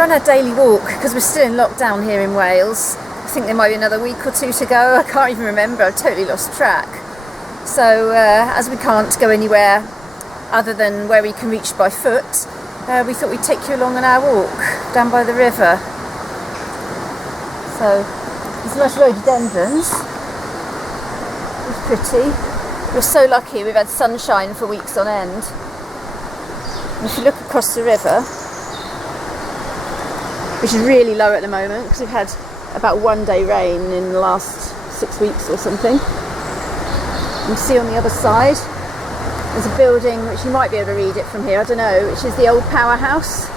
we're on our daily walk because we're still in lockdown here in Wales. I think there might be another week or two to go. I can't even remember. I've totally lost track. So as we can't go anywhere other than where we can reach by foot, we thought we'd take you along on our walk down by the river. So there's a nice rhododendrons. It's pretty. We're so lucky we've had sunshine for weeks on end. And if you look across the river, which is really low at the moment because we've had about 1 day rain in the last 6 weeks or something. You can see on the other side there's a building which you might be able to read it from here, I don't know, which is the old powerhouse.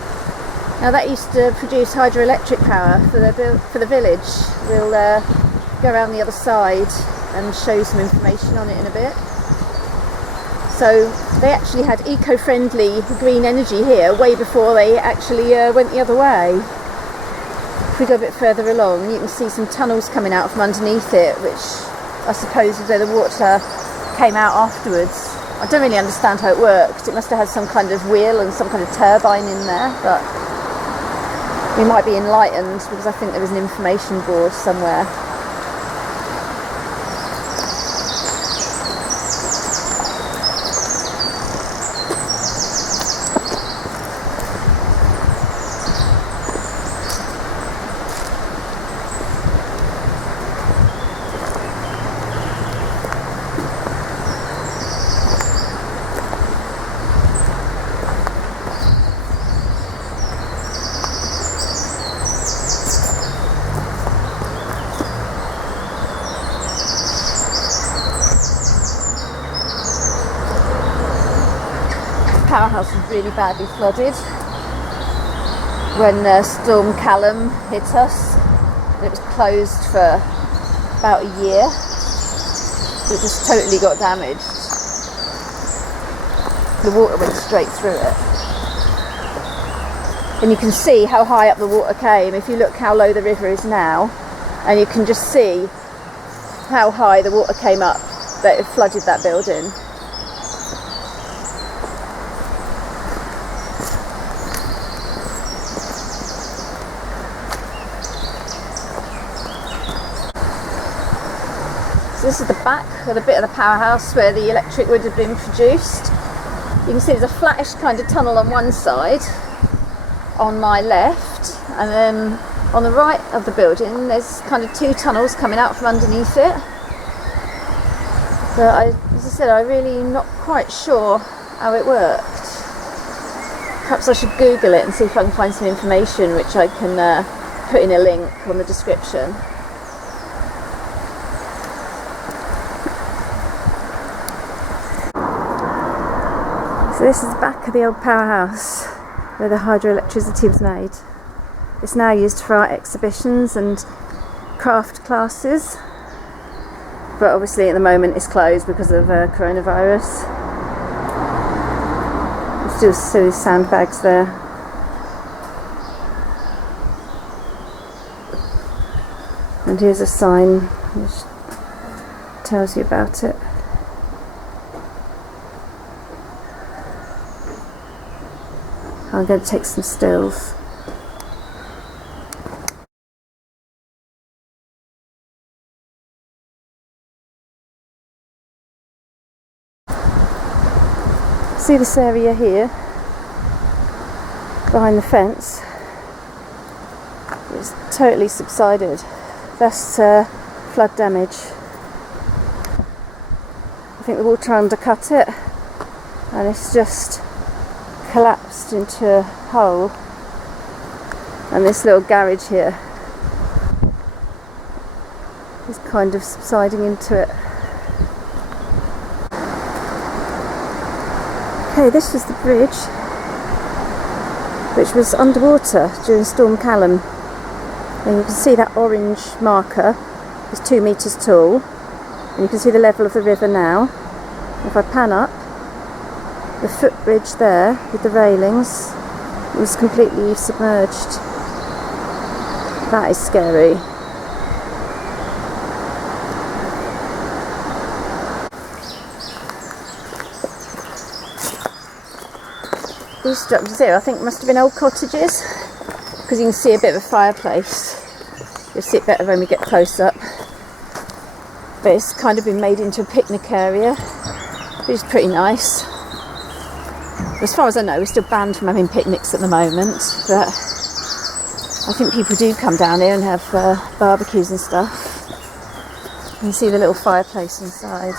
Now that used to produce hydroelectric power for the village. We'll go around the other side and show you some information on it in a bit. So they actually had eco-friendly green energy here way before they actually went the other way. If we go a bit further along, you can see some tunnels coming out from underneath it, which I suppose is where the water came out afterwards. I don't really understand how it works. It must have had some kind of wheel and some kind of turbine in there, but we might be enlightened because I think there was an information board somewhere. The powerhouse was really badly flooded when Storm Callum hit us. It was closed for about a year. It just totally got damaged. The water went straight through it. And you can see how high up the water came if you look how low the river is now, and you can just see how high the water came up that it flooded that building. So this is the back of the bit of the powerhouse where the electric would have been produced. You can see there's a flattish kind of tunnel on one side, on my left, and then on the right of the building there's kind of two tunnels coming out from underneath it. But as I said, I'm really not quite sure how it worked. Perhaps I should Google it and see if I can find some information which I can put in a link on the description. So this is the back of the old powerhouse where the hydroelectricity was made. It's now used for art exhibitions and craft classes, but obviously at the moment it's closed because of coronavirus. There's still sandbags there. And here's a sign which tells you about it. I'm going to take some stills. See this area here behind the fence? It's totally subsided. That's flood damage. I think the water undercut it and it's just collapsed into a hole, and this little garage here is kind of subsiding into it. Okay, this was the bridge which was underwater during Storm Callum, and you can see that orange marker is 2 metres tall, and you can see the level of the river now. If I pan up, the footbridge there with the railings was completely submerged. That is scary. These structures here I think must have been old cottages, because because you can see a bit of a fireplace. You'll see it better when we get close up. But it's kind of been made into a picnic area, which is pretty nice. As far as I know, we're still banned from having picnics at the moment, but I think people do come down here and have barbecues and stuff. You can see the little fireplace inside.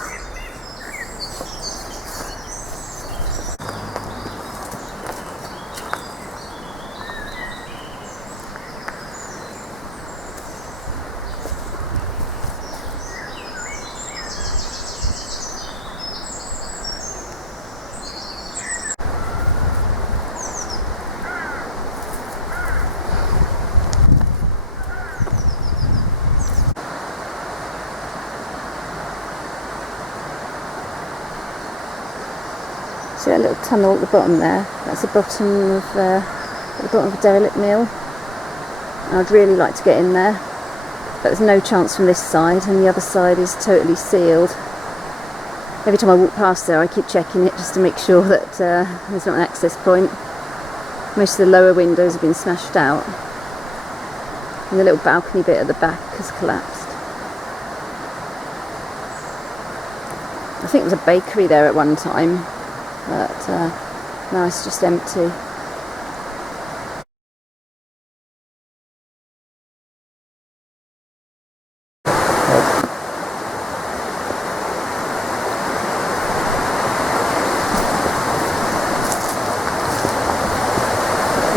See that little tunnel at the bottom there? That's the bottom of a derelict mill. And I'd really like to get in there, but there's no chance from this side, and the other side is totally sealed. Every time I walk past there, I keep checking it just to make sure that there's not an access point. Most of the lower windows have been smashed out, and the little balcony bit at the back has collapsed. I think there was a bakery there at one time, but now it's just empty. You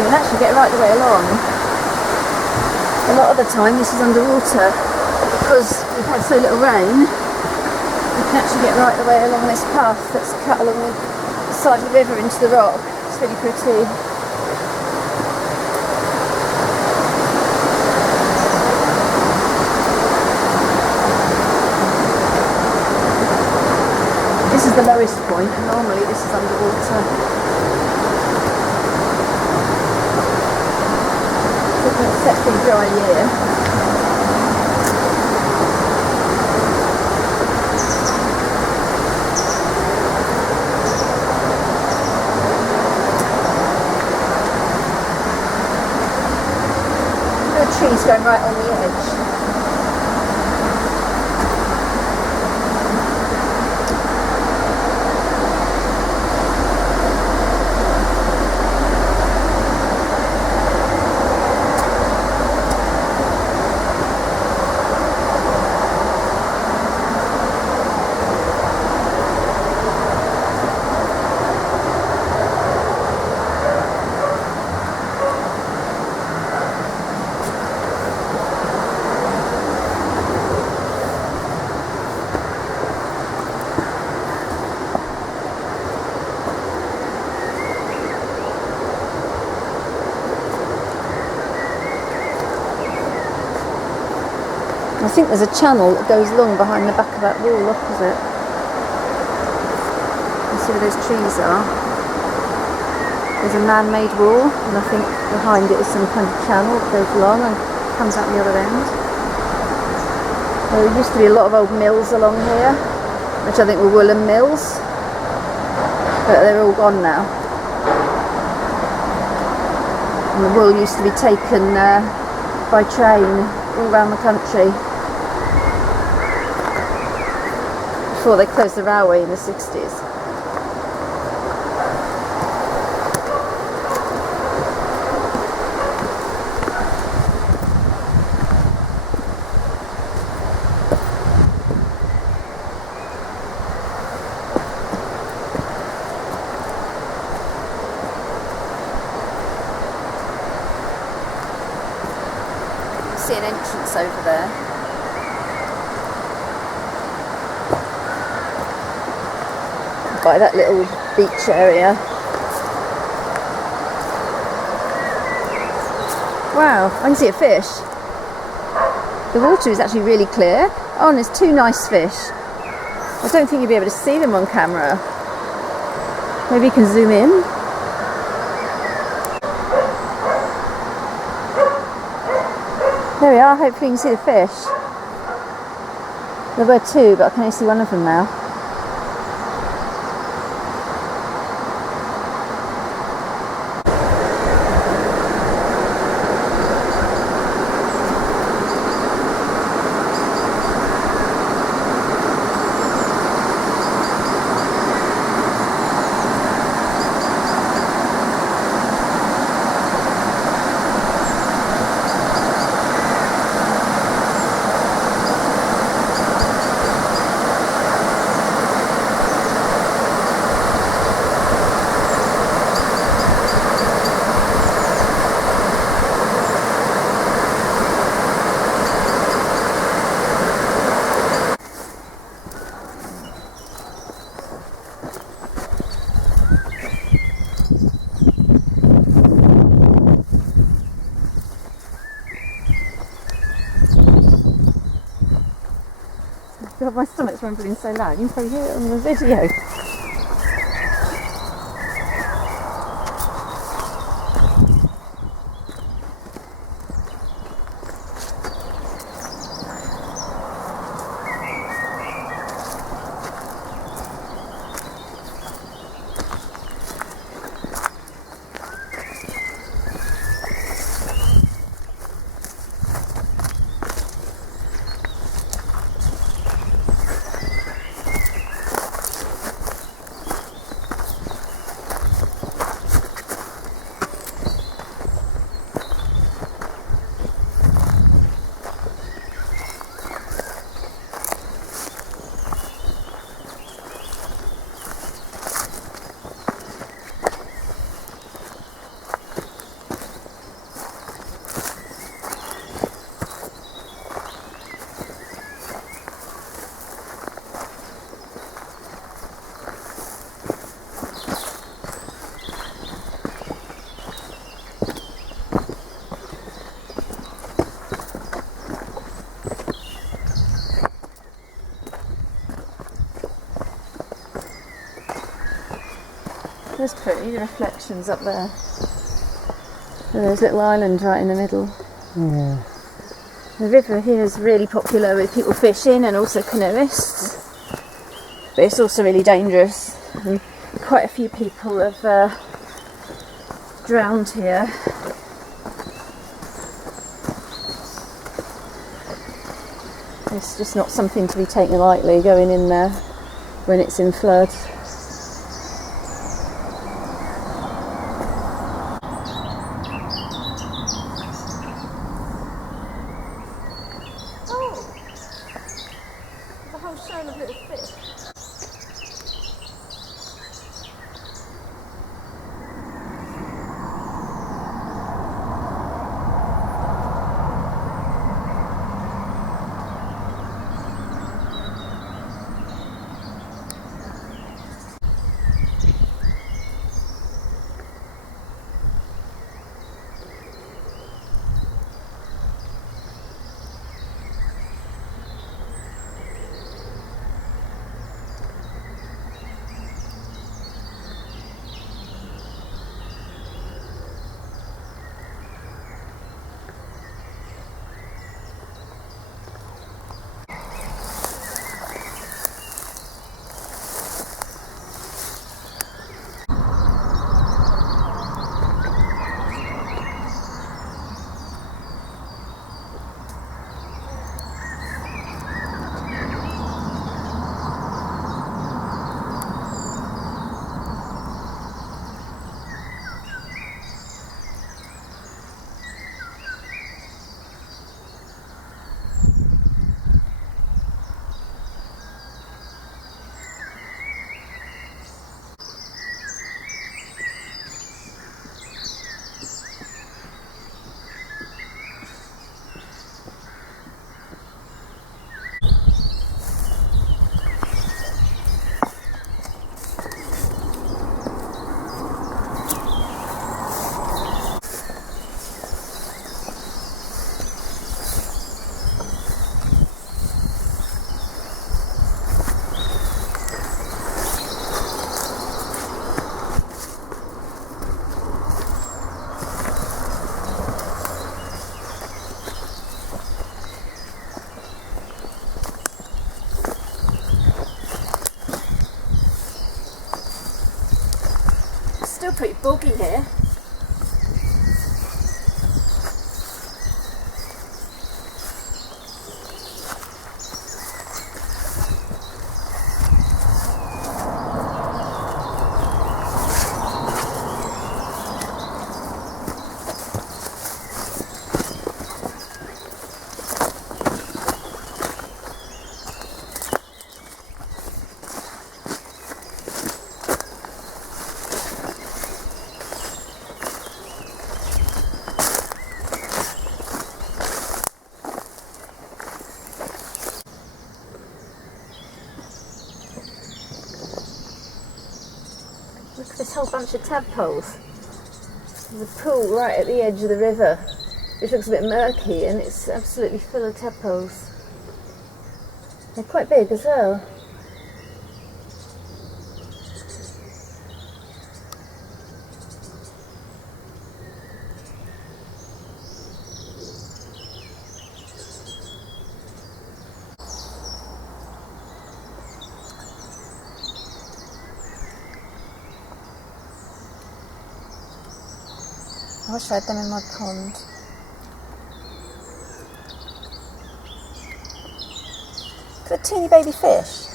can actually get right the way along. A lot of the time this is underwater because we've had so little rain. You can actually get right the way along this path that's cut along the side of the river into the rock. It's really pretty. This is the lowest point, and normally this is underwater. It's an exceptionally dry year. There are trees going right on the edge. I think there's a channel that goes along behind the back of that wall opposite. You see where those trees are? There's a man-made wall, and I think behind it is some kind of channel that goes along and comes out the other end. There used to be a lot of old mills along here, which I think were woolen mills, but they're all gone now. And the wool used to be taken by train all around the country before they closed the railway in the 60s. See an entrance over there. By that little beach area. Wow, I can see a fish. The water is actually really clear. Oh, and there's two nice fish. I don't think you'll be able to see them on camera. Maybe you can zoom in. There we are, hopefully you can see the fish. There were two, but I can only see one of them now. my stomach's rumbling so loud. You can probably hear it on the video. That's pretty, the reflections up there. And there's a little island right in the middle. Yeah. The river here is really popular with people fishing and also canoeists. But it's also really dangerous. And quite a few people have drowned here. It's just not something to be taken lightly, going in there when it's in flood. Still pretty boggy here. Look at this whole bunch of tadpoles. There's a pool right at the edge of the river, which looks a bit murky, and it's absolutely full of tadpoles. They're quite big as well. I wish I had them in my pond. Look at the teeny baby fish.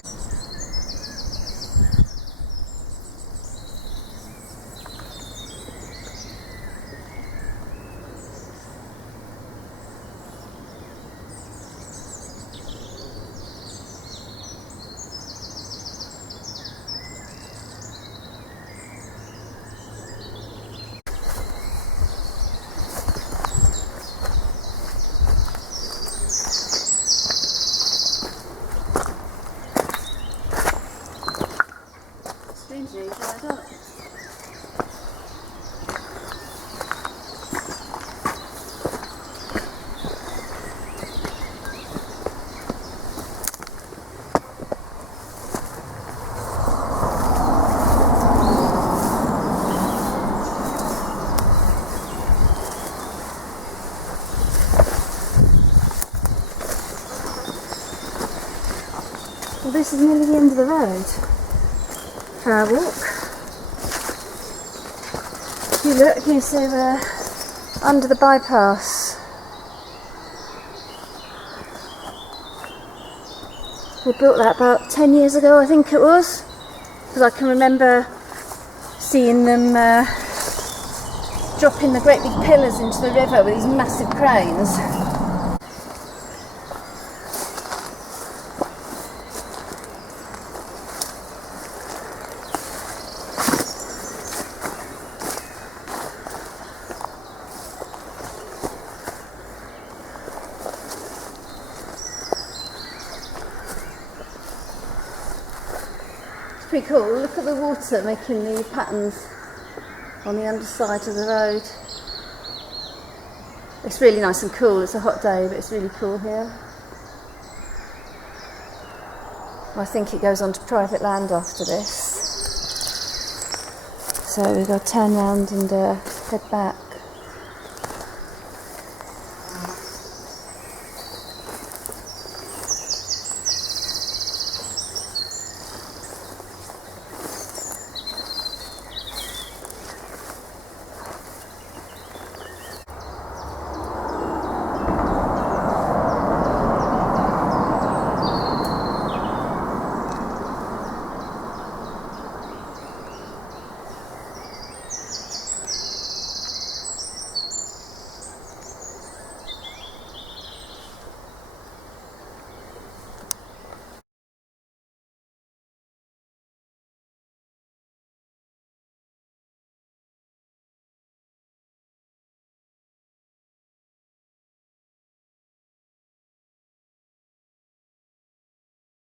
Strangely dried up. Well, this is nearly the end of the road for our walk. If you look, you see we're under the bypass. They built that about 10 years ago, I think it was, because I can remember seeing them dropping the great big pillars into the river with these massive cranes. Pretty cool. Look at the water making the patterns on the underside of the road. It's really nice and cool. It's a hot day, but it's really cool here. I think it goes on to private land after this. So we've got to turn round and head back.